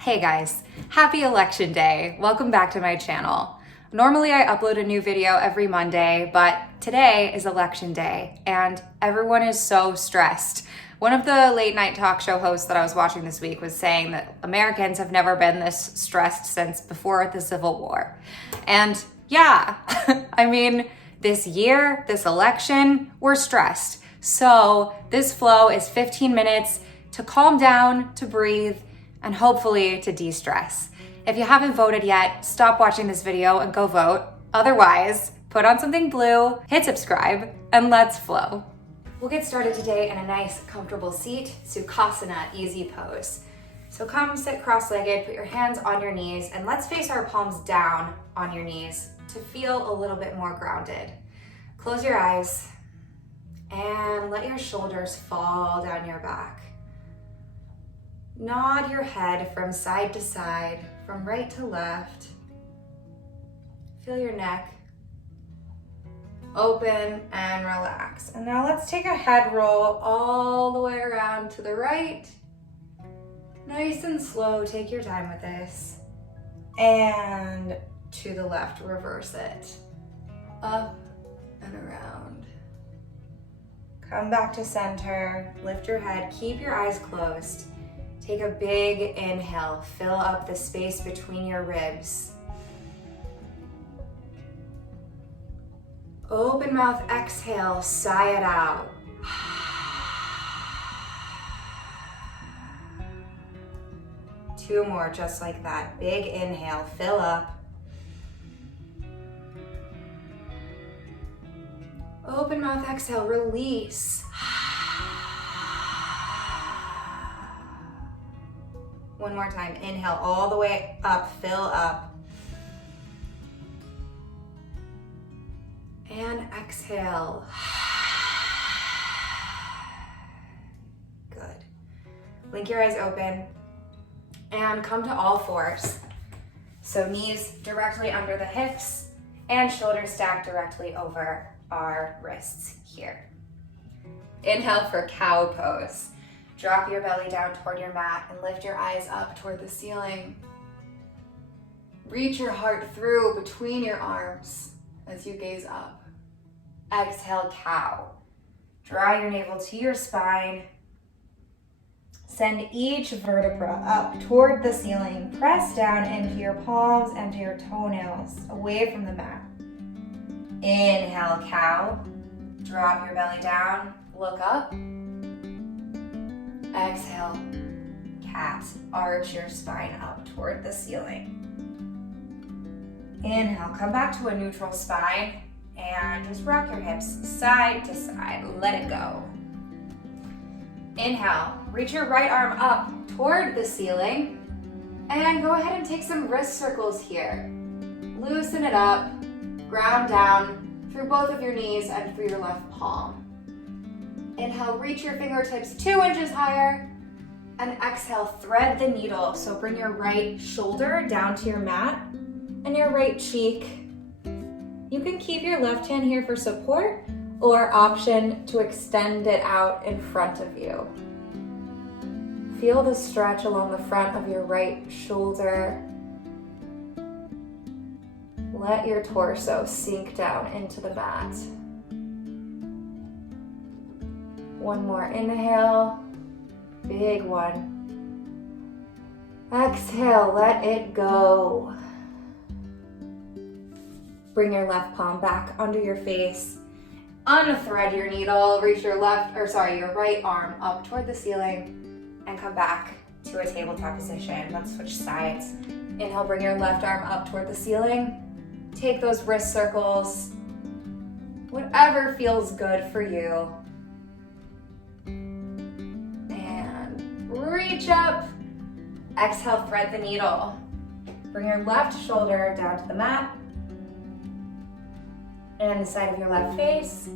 Hey guys, happy election day. Welcome back to my channel. Normally I upload a new video every Monday, but today is election day and everyone is so stressed. One of the late night talk show hosts that I was watching this week was saying that Americans have never been this stressed since before the Civil War. And yeah, I mean, this year, this election, we're stressed. So this flow is 15 minutes to calm down, to breathe, and hopefully to de-stress. If you haven't voted yet, stop watching this video and go vote. Otherwise, put on something blue, hit subscribe, and let's flow. We'll get started today in a nice, comfortable seat, Sukhasana, easy pose. So come sit cross-legged, put your hands on your knees, and let's face our palms down on your knees to feel a little bit more grounded. Close your eyes and let your shoulders fall down your back. Nod your head from side to side, from right to left. Feel your neck open and relax. And now let's take a head roll all the way around to the right. Nice and slow, take your time with this. And to the left, reverse it. Up and around. Come back to center, lift your head, keep your eyes closed. Take a big inhale, fill up the space between your ribs. Open mouth, exhale, sigh it out. Two more, just like that. Big inhale, fill up. Open mouth, exhale, release. One more time, inhale all the way up, fill up. And exhale. Good. Blink your eyes open and come to all fours. So knees directly under the hips and shoulders stacked directly over our wrists here. Inhale for cow pose. Drop your belly down toward your mat and lift your eyes up toward the ceiling. Reach your heart through between your arms as you gaze up. Exhale, cow. Draw your navel to your spine. Send each vertebra up toward the ceiling. Press down into your palms and to your toenails, away from the mat. Inhale, cow. Drop your belly down, look up. Exhale, cat. Arch your spine up toward the ceiling. Inhale, come back to a neutral spine and just rock your hips side to side. Let it go. Inhale, reach your right arm up toward the ceiling and go ahead and take some wrist circles here. Loosen it up, ground down through both of your knees and through your left palm. Inhale, reach your fingertips 2 inches higher, and exhale, thread the needle. So bring your right shoulder down to your mat and your right cheek. You can keep your left hand here for support or option to extend it out in front of you. Feel the stretch along the front of your right shoulder. Let your torso sink down into the mat. One more inhale, big one. Exhale, let it go. Bring your left palm back under your face. Unthread your needle, reach your your right arm up toward the ceiling and come back to a tabletop position. Let's switch sides. Inhale, bring your left arm up toward the ceiling. Take those wrist circles, whatever feels good for you. Reach up, exhale, thread the needle. Bring your left shoulder down to the mat and the side of your left face.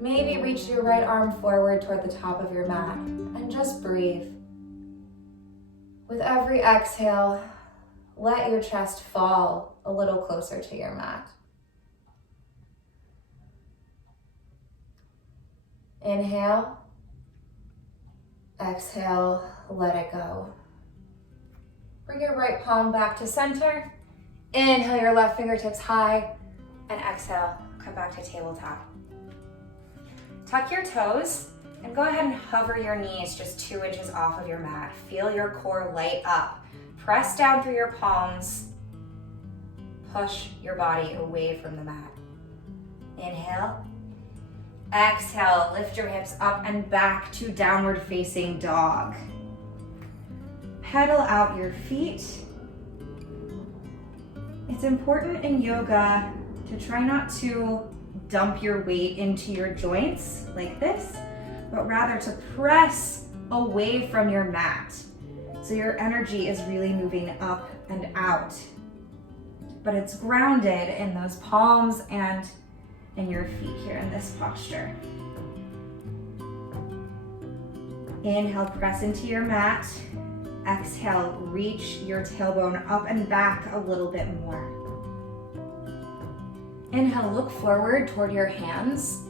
Maybe reach your right arm forward toward the top of your mat and just breathe. With every exhale, let your chest fall a little closer to your mat. Inhale. Exhale, let it go. Bring your right palm back to center. Inhale your left fingertips high, and exhale, come back to tabletop. Tuck your toes and go ahead and hover your knees just 2 inches off of your mat. Feel your core light up. Press down through your palms. Push your body away from the mat. Inhale. Exhale, lift your hips up and back to downward facing dog. Pedal out your feet. It's important in yoga to try not to dump your weight into your joints like this, but rather to press away from your mat. So your energy is really moving up and out, but it's grounded in those palms and in your feet here in this posture. Inhale, press into your mat. Exhale, reach your tailbone up and back a little bit more. Inhale, look forward toward your hands.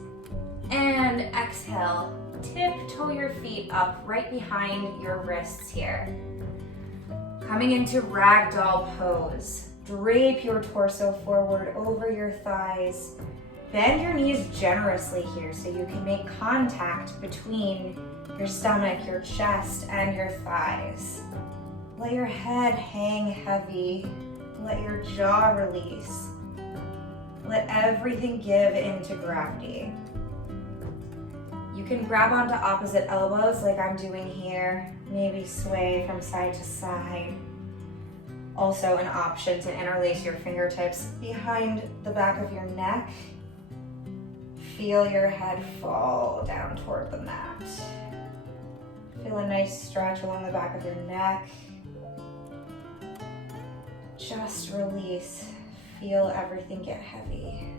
And exhale, tiptoe your feet up right behind your wrists here. Coming into ragdoll pose. Drape your torso forward over your thighs. Bend your knees generously here so you can make contact between your stomach, your chest, and your thighs. Let your head hang heavy. Let your jaw release. Let everything give into gravity. You can grab onto opposite elbows like I'm doing here. Maybe sway from side to side. Also an option to interlace your fingertips behind the back of your neck. Feel your head fall down toward the mat. Feel a nice stretch along the back of your neck. Just release. Feel everything get heavy.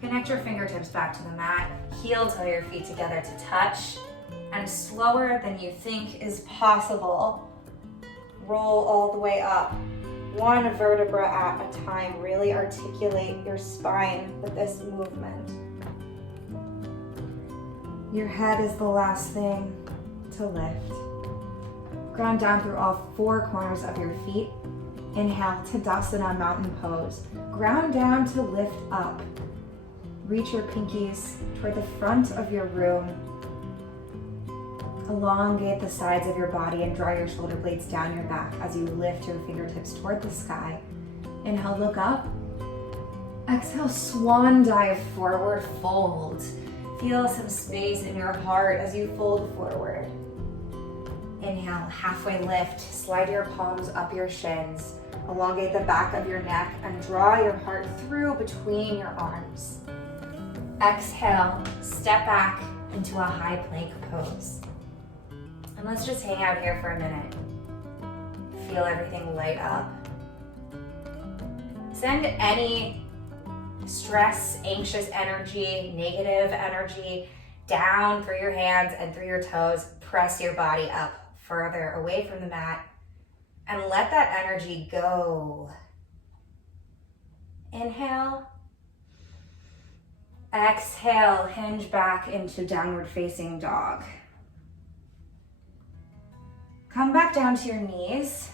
Connect your fingertips back to the mat. Heel toe your feet together to touch. And slower than you think is possible, roll all the way up. 1 vertebra at a time. Really articulate your spine with this movement. Your head is the last thing to lift. Ground down through all 4 corners of your feet. Inhale, Tadasana, mountain pose. Ground down to lift up. Reach your pinkies toward the front of your room. Elongate the sides of your body and draw your shoulder blades down your back as you lift your fingertips toward the sky. Inhale, look up. Exhale, swan dive forward, fold. Feel some space in your heart as you fold forward. Inhale, halfway lift. Slide your palms up your shins. Elongate the back of your neck and draw your heart through between your arms. Exhale, step back into a high plank pose. And let's just hang out here for a minute. Feel everything light up. Send any stress, anxious energy, negative energy down through your hands and through your toes. Press your body up further away from the mat and let that energy go. Inhale. Exhale, hinge back into downward facing dog. Come back down to your knees,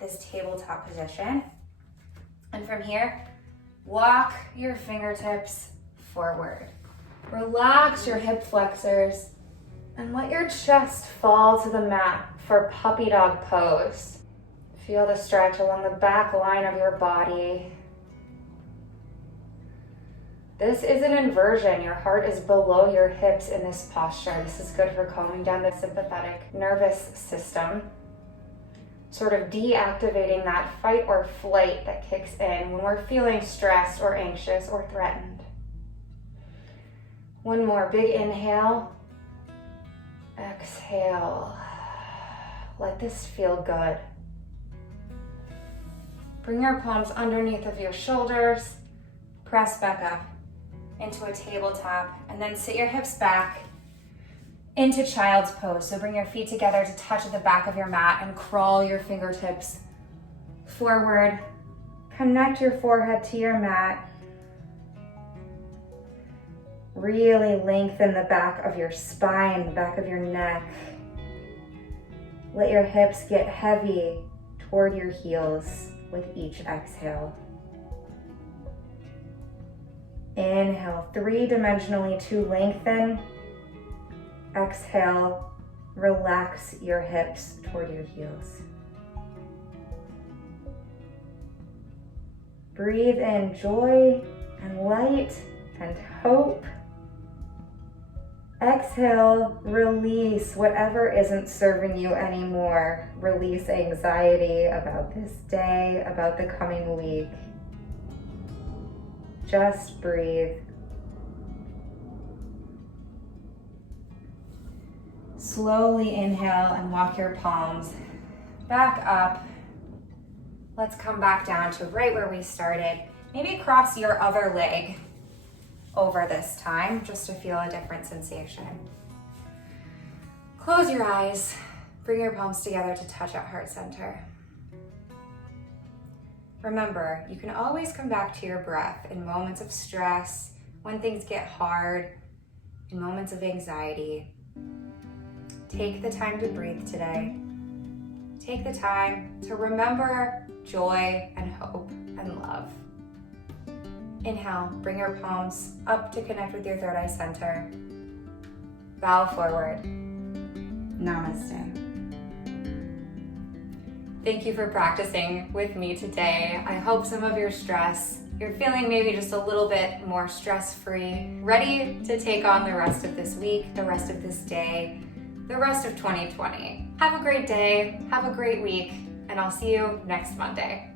this tabletop position. And from here, walk your fingertips forward. Relax your hip flexors and let your chest fall to the mat for puppy dog pose. Feel the stretch along the back line of your body. This is an inversion. Your heart is below your hips in this posture. This is good for calming down the sympathetic nervous system, sort of deactivating that fight or flight that kicks in when we're feeling stressed or anxious or threatened. One more big inhale. Exhale. Let this feel good. Bring your palms underneath of your shoulders. Press back up into a tabletop, and then sit your hips back into child's pose. So bring your feet together to touch the back of your mat and crawl your fingertips forward. Connect your forehead to your mat. Really lengthen the back of your spine, the back of your neck. Let your hips get heavy toward your heels with each exhale. Inhale, three-dimensionally to lengthen. Exhale, relax your hips toward your heels. Breathe in joy and light and hope. Exhale, release whatever isn't serving you anymore. Release anxiety about this day, about the coming week. Just breathe. Slowly inhale and walk your palms back up. Let's come back down to right where we started. Maybe cross your other leg over this time, just to feel a different sensation. Close your eyes, bring your palms together to touch at heart center. Remember, you can always come back to your breath in moments of stress, when things get hard, in moments of anxiety. Take the time to breathe today. Take the time to remember joy and hope and love. Inhale, bring your palms up to connect with your third eye center. Bow forward. Namaste. Thank you for practicing with me today. I hope some of your stress, you're feeling maybe just a little bit more stress-free, ready to take on the rest of this week, the rest of this day, the rest of 2020. Have a great day, have a great week, and I'll see you next Monday.